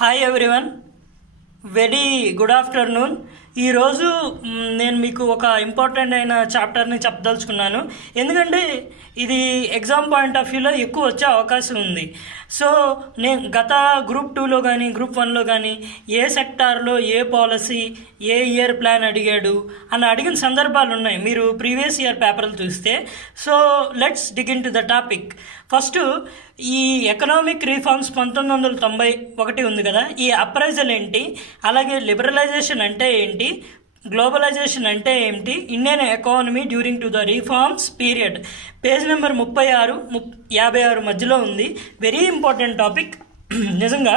Hi everyone, very good afternoon. ఈరోజు నేను మీకు ఒక ఇంపార్టెంట్ అయిన చాప్టర్ని చెప్పదలుచుకున్నాను. ఎందుకంటే ఇది ఎగ్జామ్ పాయింట్ ఆఫ్ వ్యూలో ఎక్కువ వచ్చే అవకాశం ఉంది. సో నేను గత గ్రూప్ 2లో కానీ గ్రూప్ 1లో కానీ ఏ సెక్టార్లో ఏ పాలసీ ఏ ఇయర్ ప్లాన్ అడిగాడు అని అడిగిన సందర్భాలు ఉన్నాయి మీరు ప్రీవియస్ ఇయర్ పేపర్లు చూస్తే. So let's dig in to the topic. First, ఈ ఎకనామిక్ రిఫార్మ్స్ 1991 ఉంది కదా, ఈ అప్రైజల్ ఏంటి, అలాగే లిబరలైజేషన్ అంటే ఏంటి, గ్లోబలైజేషన్ అంటే ఏంటి, Indian economy during to the reforms period, page number 36-56 మధ్యలో ఉంది. వెరీ ఇంపార్టెంట్ టాపిక్, నిజంగా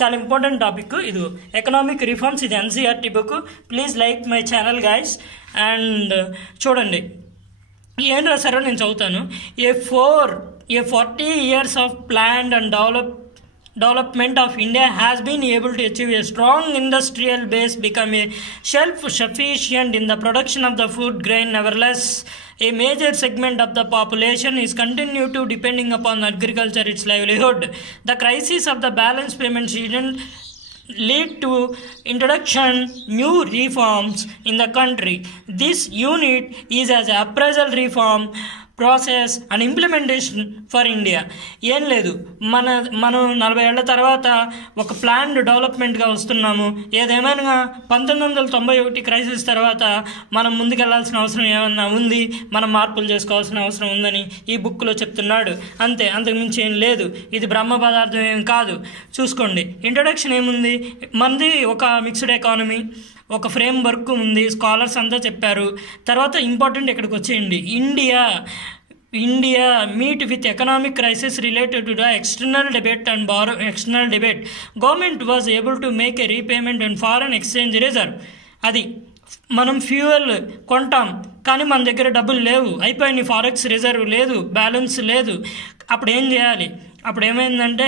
చాలా ఇంపార్టెంట్ టాపిక్ ఇది. ఎకనామిక్ రిఫార్మ్స్, ఇది NCERT book. Please like my channel guys. And చూడండి ఏం రాశారో నేను చదువుతాను. A 40 years of planned and development of India has been able to achieve a strong industrial base, become a self-sufficient in the production of the food grain. Nevertheless, a major segment of the population is continued to depending upon agriculture, its livelihood. The crisis of the balance payment system lead to introduction new reforms in the country. This unit is as an appraisal reform process and implementation for India. ఏం లేదు, మనం 40 ఏళ్ల తర్వాత ఒక planned డెవలప్మెంట్గా వస్తున్నాము. ఏదేమైనా 1991 crisis తర్వాత మనం ముందుకెళ్లాల్సిన అవసరం ఏమన్నా ఉంది, మనం మార్పులు చేసుకోవాల్సిన అవసరం ఉందని ఈ బుక్లో చెప్తున్నాడు. అంతే, అంతకుమించి ఏం లేదు. ఇది బ్రహ్మ పదార్థం ఏం కాదు. చూసుకోండి, ఇంట్రొడక్షన్ ఏముంది, మనది ఒక మిక్స్డ్ ఎకానమీ, ఒక ఫ్రేమ్ వర్క్ ఉంది, స్కాలర్స్ అంతా చెప్పారు. తర్వాత ఇంపార్టెంట్ ఇక్కడికి వచ్చేయండి. India meet with economic crisis related to the external debate. Government was able to make a repayment and foreign exchange reserve. అది మనం ఫ్యూయల్ కొంటాం కానీ మన దగ్గర డబ్బులు లేవు, అయిపోయినాయి, ఫారెక్స్ రిజర్వ్ లేదు, బ్యాలెన్స్ లేదు. అప్పుడు ఏం చేయాలి? అప్పుడు ఏమైందంటే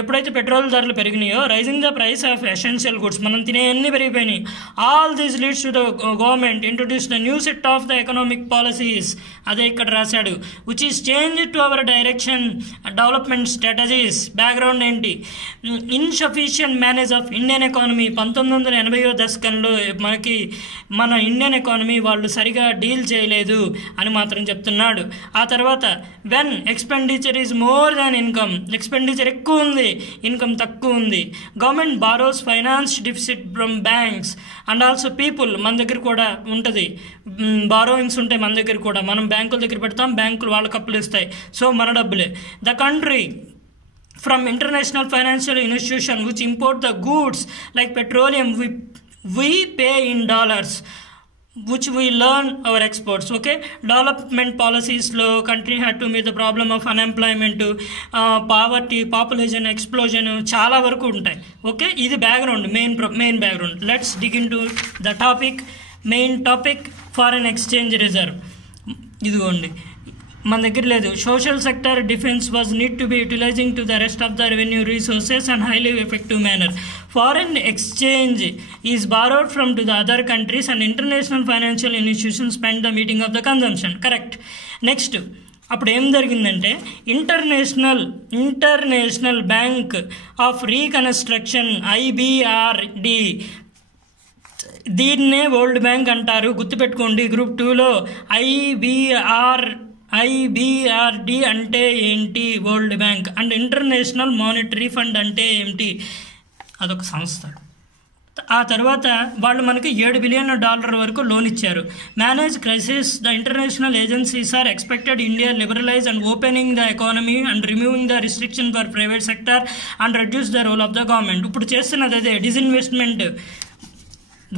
ఎప్పుడైతే పెట్రోల్ ధరలు పెరిగినాయో, rising the price of essential goods, మనం తినేవన్నీ పెరిగిపోయినాయి. All these leads to the government introduce the new set of the economic policies. అదే ఇక్కడ రాశాడు, which is change to our direction development strategies. Background ఏంటి? Insufficient manage of Indian economy. 1980వ దశకంలో మన ఇండియన్ ఎకానమీ వాళ్ళు సరిగా డీల్ చేయలేదు అని మాత్రం చెప్తున్నాడు. ఆ తర్వాత when expenditure is more than income, expenditure ఎక్కువ ఉంది, ఇన్కమ్ తక్కువ ఉంది. Government borrows finance deficit from banks and also people. మన దగ్గర కూడా ఉంటుంది, బారోయింగ్స్ ఉంటాయి మన దగ్గర కూడా, మనం బ్యాంకుల దగ్గర పెడతాం, బ్యాంకులు వాళ్ళకి అప్పులు ఇస్తాయి, సో మన డబ్బులే. The country from international financial institution which import the goods like petroleum, we pay in dollars which we learn our exports. Okay, development policies lo country had to meet the problem of unemployment, poverty, population explosion, చాలా వరకు ఉంటాయి. Okay, ఇది background, main background. Let's dig in to the topic. Main topic, foreign exchange reserve. ఇదిగోండి, మన దగ్గర లేదు. Social sector defence was need to be utilising to the rest of the revenue resources and highly effective manner. Foreign exchange is borrowed from to the other countries and international financial institution spend the meeting of the consumption. Correct. Next, అప్పుడు ఏం జరిగిందంటే international bank of reconstruction, IBRD, దీన్నే world bank అంటారు, గుర్తుపెట్టుకోండి. Group 2లో IBRD అంటే ఏంటి, world bank. And international monetary fund అంటే ఏంటి, అదొక సంస్థ. ఆ తర్వాత వాళ్ళు మనకి $7 బిలియన్ వరకు లోన్ ఇచ్చారు. Manage crisis, the international agencies are expected India liberalise and opening the economy and removing the restriction for private sector and reduce the role of the government. ఇప్పుడు చేస్తున్నది అదే, డిస్ఇన్వెస్ట్మెంట్.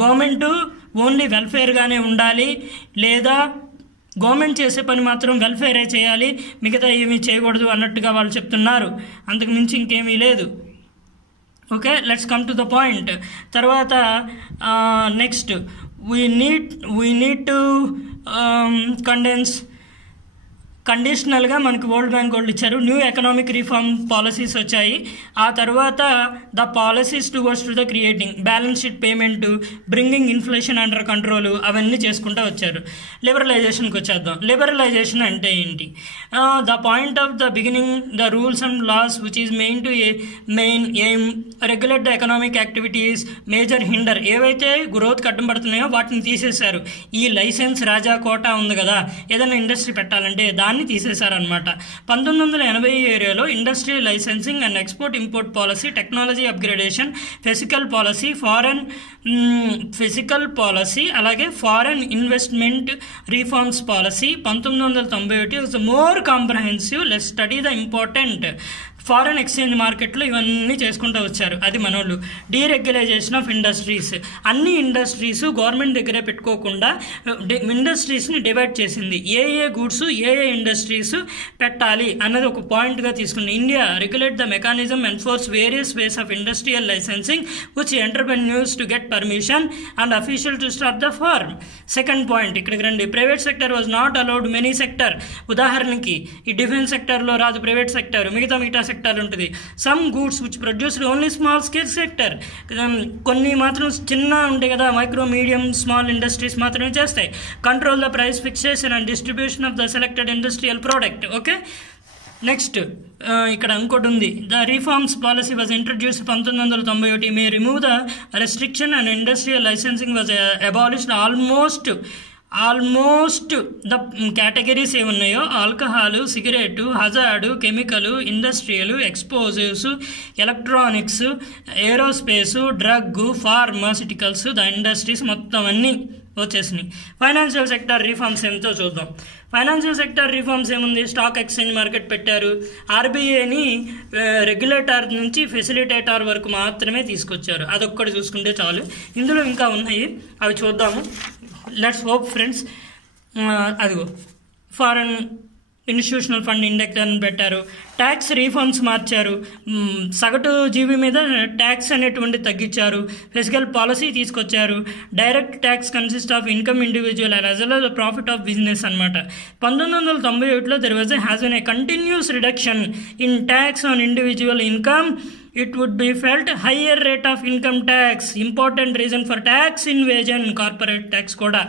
గవర్నమెంట్ ఓన్లీ వెల్ఫేర్గానే ఉండాలి, లేదా government చేసే పని మాత్రం వెల్ఫేరే చేయాలి, మిగతా ఏమీ చేయకూడదు అన్నట్టుగా వాళ్ళు చెప్తున్నారు. అంతకు మించి ఇంకేమీ లేదు. Okay, let's come to the point. తర్వాత నెక్స్ట్, వీ నీడ్ టు కండిషనల్గా మనకి వరల్డ్ బ్యాంక్ వాళ్ళు ఇచ్చారు. న్యూ ఎకనామిక్ రిఫార్మ్ పాలసీస్ వచ్చాయి. ఆ తర్వాత the policies towards to the creating balance sheet payment, bringing inflation under control, అవన్నీ చేసుకుంటూ వచ్చారు. లిబరలైజేషన్కి వచ్చేద్దాం. లిబరలైజేషన్ అంటే ఏంటి? The point of the beginning the rules and laws which is main aim regulate the economic activities major hinder. ఏవైతే growth అడ్డం పడుతున్నాయో వాటిని తీసేశారు. ఈ లైసెన్స్ రాజా కోటా ఉంది కదా, ఏదైనా ఇండస్ట్రీ పెట్టాలంటే దాన్ని తీసేశారనమాట. 1980 ఏరియాలో industrial licensing and export import policy, technology upgradation, physical policy అలాగే foreign investment reforms policy 1991 was more comprehensive. Let's study the important foreign exchange మార్కెట్లో ఇవన్నీ చేసుకుంటూ వచ్చారు. అది మనోళ్ళు. డీరెగ్యులైజేషన్ ఆఫ్ ఇండస్ట్రీస్, అన్ని ఇండస్ట్రీస్ గవర్నమెంట్ దగ్గరే పెట్టుకోకుండా ఇండస్ట్రీస్ని డివైడ్ చేసింది. ఏ గూడ్స్ ఏ ఇండస్ట్రీస్ పెట్టాలి అన్నది ఒక పాయింట్గా తీసుకుంది. India regulate the mechanism enforce various ways of industrial licensing which entrepreneurs to get permission and official to start the firm. Second point ఇక్కడికి రండి. Private sector was not allowed many sector. ఉదాహరణకి ఈ defence సెక్టర్లో రాదు private sector, మిగతా sector ఉంటుంది. Some goods which produced only small scale sector, కొన్ని మాత్రం చిన్న ఉంటాయి కదా, మైక్రో మీడియం స్మాల్ ఇండస్ట్రీస్ మాత్రమే చేస్తాయి. Control the price fixation and distribution of the selected industrial product. Okay, next ఇక్కడ ఇంకోటి ఉంది. The reforms policy was introduce 1991. May remove the restriction and industrial licensing was abolished almost the categories ఏమున్నాయో alcohol, cigarette, hazard, chemical, industrial, explosives, electronics, aerospace, drug, pharmaceuticals, the industries మొత్తం అన్నీ వచ్చేసినాయి. Financial sector reforms ఏమిటో చూద్దాం. Financial sector reforms ఏముంది? Stock exchange market పెట్టారు. ఆర్బీఐని regulator నుంచి ఫెసిలిటేటర్ వరకు మాత్రమే తీసుకొచ్చారు. అదొక్కటి చూసుకుంటే చాలు. ఇందులో ఇంకా ఉన్నాయి, అవి చూద్దాము. Let's hope friends. అదిగో ఫారెన్ ఇన్స్టిట్యూషనల్ ఫండ్ ఇండెక్స్ అని పెట్టారు. ట్యాక్స్ రీఫార్మ్స్ మార్చారు. సగటు జీవి మీద ట్యాక్స్ అనేటువంటి తగ్గించారు. ఫిజికల్ పాలసీ తీసుకొచ్చారు. Direct tax consist of income individual as well as profit of business అనమాట. 1991లో there was has an a continuous reduction in tax on individual income. It would be felt higher rate of income tax. Important reason for tax invasion, corporate tax కూడా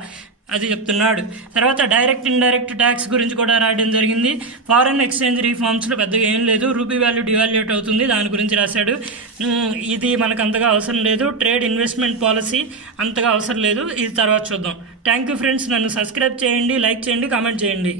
అది చెప్తున్నాడు. తర్వాత direct indirect tax గురించి కూడా రాయడం జరిగింది. Foreign exchange రిఫార్మ్స్లో పెద్దగా ఏం లేదు. రూపీ వాల్యూ డివాల్యూట్ అవుతుంది, దాని గురించి రాశాడు. ఇది మనకు అంతగా అవసరం లేదు. ట్రేడ్ ఇన్వెస్ట్మెంట్ పాలసీ అంతగా అవసరం లేదు. ఇది తర్వాత చూద్దాం. Thank you friends. నన్ను సబ్స్క్రైబ్ చేయండి, లైక్ చేయండి, కామెంట్ చేయండి.